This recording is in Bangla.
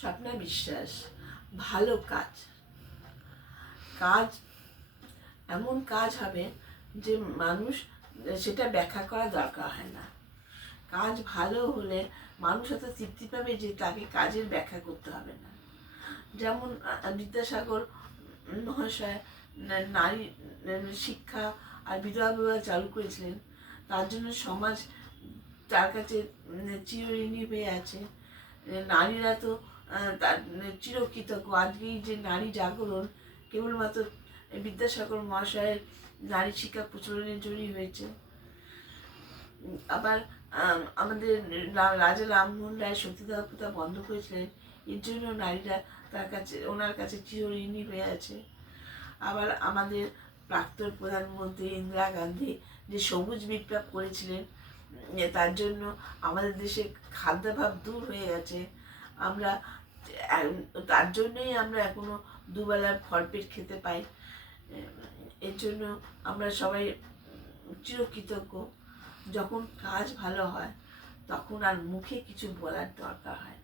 স্বপ্না বিশ্বাস। ভালো কাজ, কাজ এমন কাজ হবে যে মানুষ সেটা ব্যাখ্যা করা দরকার হয় না। কাজ ভালো হলে মানুষ এত তৃপ্তি পাবে যে তাকে কাজের ব্যাখ্যা করতে হবে না। যেমন বিদ্যাসাগর মহাশয় নারী শিক্ষা আর বিধবা বিবাহ চালু করেছিলেন, তার জন্য সমাজ তার কাছে চিরঋণী হয়ে আছে। নারীরা তো তার চিরকৃতজ্ঞ। আজকেই যে নারী জাগরণ কেবলমাত্র বিদ্যাসাগর মহাশয়ের নারী শিক্ষা প্রচলনের জন্যই হয়েছে। আবার আমাদের রাজা রামমোহন রায় সতীদাহ প্রথা বন্ধ করেছিলেন, এর জন্য নারীরা ওনার কাছে চিরঋণী হয়ে আছে। আবার আমাদের প্রাক্তন প্রধানমন্ত্রী ইন্দিরা গান্ধী যে সবুজ বিপ্লব করেছিলেন, তার জন্য আমাদের দেশে খাদ্যাভাব দূর হয়ে গেছে। আমরা তার জন্যই আমরা এখনো দুবেলার ভরপেট খেতে পাই। এর জন্য আমরা সবাই চিরকৃতজ্ঞ। যখন কাজ ভালো হয় তখন আর মুখে কিছু বলার দরকার হয় না।